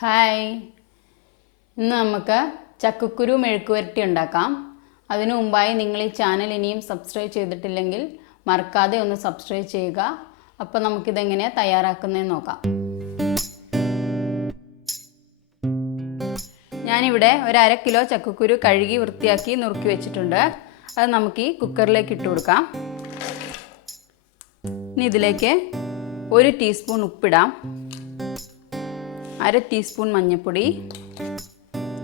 Hi, ഇന്ന് നമുക്ക് ചക്കക്കുരു മെഴുക്കുവരട്ടി ഉണ്ടാക്കാം. അതിനു മുമ്പായി നിങ്ങൾ ഈ ചാനൽ ഇനിയും സബ്സ്ക്രൈബ് ചെയ്തിട്ടില്ലെങ്കിൽ മറക്കാതെ ഒന്ന് സബ്സ്ക്രൈബ് ചെയ്യുക. അപ്പോൾ നമുക്കിതെങ്ങനെയാണ് തയ്യാറാക്കുന്നതെന്ന് നോക്കാം. ഞാനിവിടെ ഒരു 1/2 കിലോ ചക്കക്കുരു കഴുകി വൃത്തിയാക്കി നുറുക്കി വെച്ചിട്ടുണ്ട്. അത് നമുക്ക് ഈ കുക്കറിലേക്ക് ഇട്ട് കൊടുക്കാം. ഇനി ഇതിലേക്ക് 1 ടീസ്പൂൺ ഉപ്പിടാം, 1/2 ടീസ്പൂൺ മഞ്ഞൾപ്പൊടി.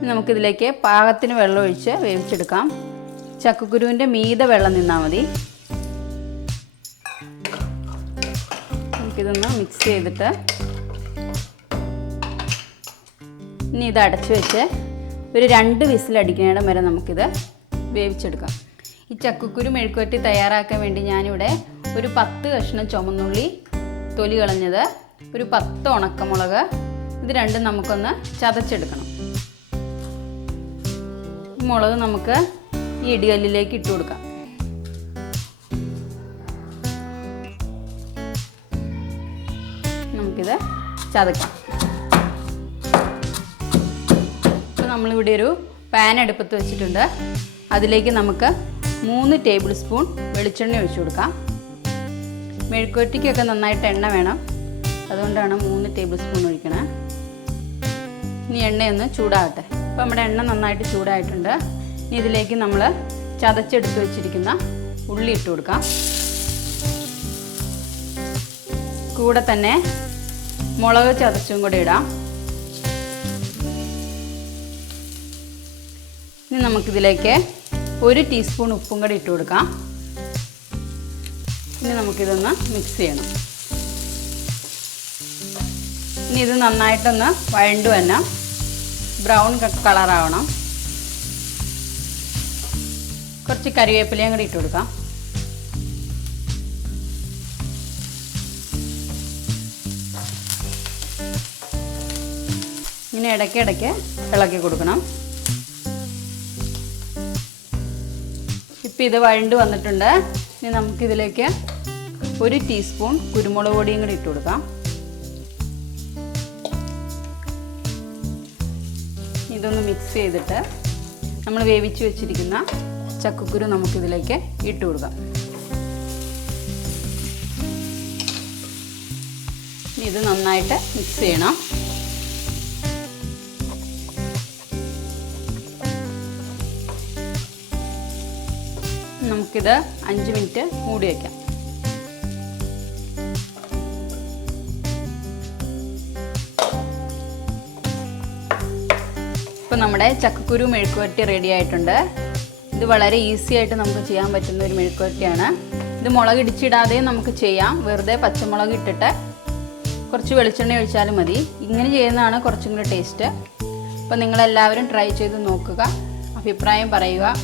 നമുക്കിതിലേക്ക് പാകത്തിന് വെള്ളം ഒഴിച്ച് വേവിച്ചെടുക്കാം. ചക്കക്കുരുവിൻ്റെ മീതെ വെള്ളം നിന്നാൽ മതി. നമുക്കിതൊന്ന് മിക്സ് ചെയ്തിട്ട് ഇനി ഇത് അടച്ചു വെച്ച് ഒരു 2 വിസിലടിക്കുന്നിടം വരെ നമുക്കിത് വേവിച്ചെടുക്കാം. ഈ ചക്കക്കുരു മെഴുക്കുവരട്ടി തയ്യാറാക്കാൻ വേണ്ടി ഞാനിവിടെ ഒരു 10 കഷ്ണം ചുമന്നുള്ളി തൊലി കളഞ്ഞത്, ഒരു 10 ഉണക്കമുളക്, ഇത് രണ്ടും നമുക്കൊന്ന് ചതച്ചെടുക്കണം. മുളക് നമുക്ക് ഈ ഇടികല്ലിലേക്ക് ഇട്ട് കൊടുക്കാം. നമുക്കിത് ചതക്കാം. ഇപ്പോൾ നമ്മളിവിടെ ഒരു പാൻ അടുപ്പത്ത് വെച്ചിട്ടുണ്ട്. അതിലേക്ക് നമുക്ക് 3 ടേബിൾ സ്പൂൺ വെളിച്ചെണ്ണ ഒഴിച്ചു കൊടുക്കാം. മെഴുക്കുവരട്ടിക്കൊക്കെ നന്നായിട്ട് എണ്ണ വേണം, അതുകൊണ്ടാണ് 3 ടേബിൾ സ്പൂൺ ഒഴിക്കണേ. ഇനി എണ്ണയൊന്ന് ചൂടാകട്ടെ. അപ്പോൾ നമ്മുടെ എണ്ണ നന്നായിട്ട് ചൂടായിട്ടുണ്ട്. ഇനി ഇതിലേക്ക് നമ്മൾ ചതച്ചെടുത്ത് വെച്ചിരിക്കുന്ന ഉള്ളി ഇട്ട് കൊടുക്കാം. കൂടെ തന്നെ മുളക് ചതച്ചും കൂടെ ഇടാം. ഇനി നമുക്കിതിലേക്ക് 1 ടീസ്പൂൺ ഉപ്പും കൂടി ഇട്ട് കൊടുക്കാം. ഇനി നമുക്കിതൊന്ന് മിക്സ് ചെയ്യണം. ഇനി ഇത് നന്നായിട്ടൊന്ന് വഴണ്ടു തന്നെ ബ്രൗൺ കളറാവണം. കുറച്ച് കറിവേപ്പിലയും കൂടി ഇട്ട് കൊടുക്കാം. ഇനി ഇടയ്ക്കിടയ്ക്ക് ഇളക്കി കൊടുക്കണം. ഇപ്പം ഇത് വഴണ്ട് വന്നിട്ടുണ്ട്. ഇനി നമുക്കിതിലേക്ക് 1 ടീസ്പൂൺ കുരുമുളക് പൊടിയും കൂടി ഇട്ട് കൊടുക്കാം. ഇതൊന്ന് മിക്സ് ചെയ്തിട്ട് നമ്മൾ വേവിച്ച് വെച്ചിരിക്കുന്ന ചക്കക്കുരു നമുക്കിതിലേക്ക് ഇട്ട് കൊടുക്കാം. ഇത് നന്നായിട്ട് മിക്സ് ചെയ്യണം. നമുക്കിത് 5 മിനിറ്റ് മൂടി വയ്ക്കാം. ഇപ്പോൾ നമ്മുടെ ചക്കക്കുരു മെഴുക്കുവരട്ടി റെഡി ആയിട്ടുണ്ട്. ഇത് വളരെ ഈസി ആയിട്ട് നമുക്ക് ചെയ്യാൻ പറ്റുന്ന ഒരു മെഴുക്കുവരട്ടിയാണ്. ഇത് മുളക് ഇടിച്ചിടാതെ നമുക്ക് ചെയ്യാം. വെറുതെ പച്ചമുളക് ഇട്ടിട്ട് കുറച്ച് വെളിച്ചെണ്ണ ഒഴിച്ചാലും മതി. ഇങ്ങനെ ചെയ്യുന്നതാണ് കുറച്ചും കൂടി ടേസ്റ്റ്. അപ്പോൾ നിങ്ങളെല്ലാവരും ട്രൈ ചെയ്ത് നോക്കുക, അഭിപ്രായം പറയുക,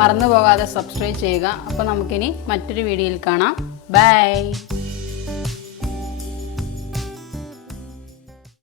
മറന്നു പോകാതെ സബ്സ്ക്രൈബ് ചെയ്യുക. അപ്പോൾ നമുക്കിനി മറ്റൊരു വീഡിയോയിൽ കാണാം. ബൈ.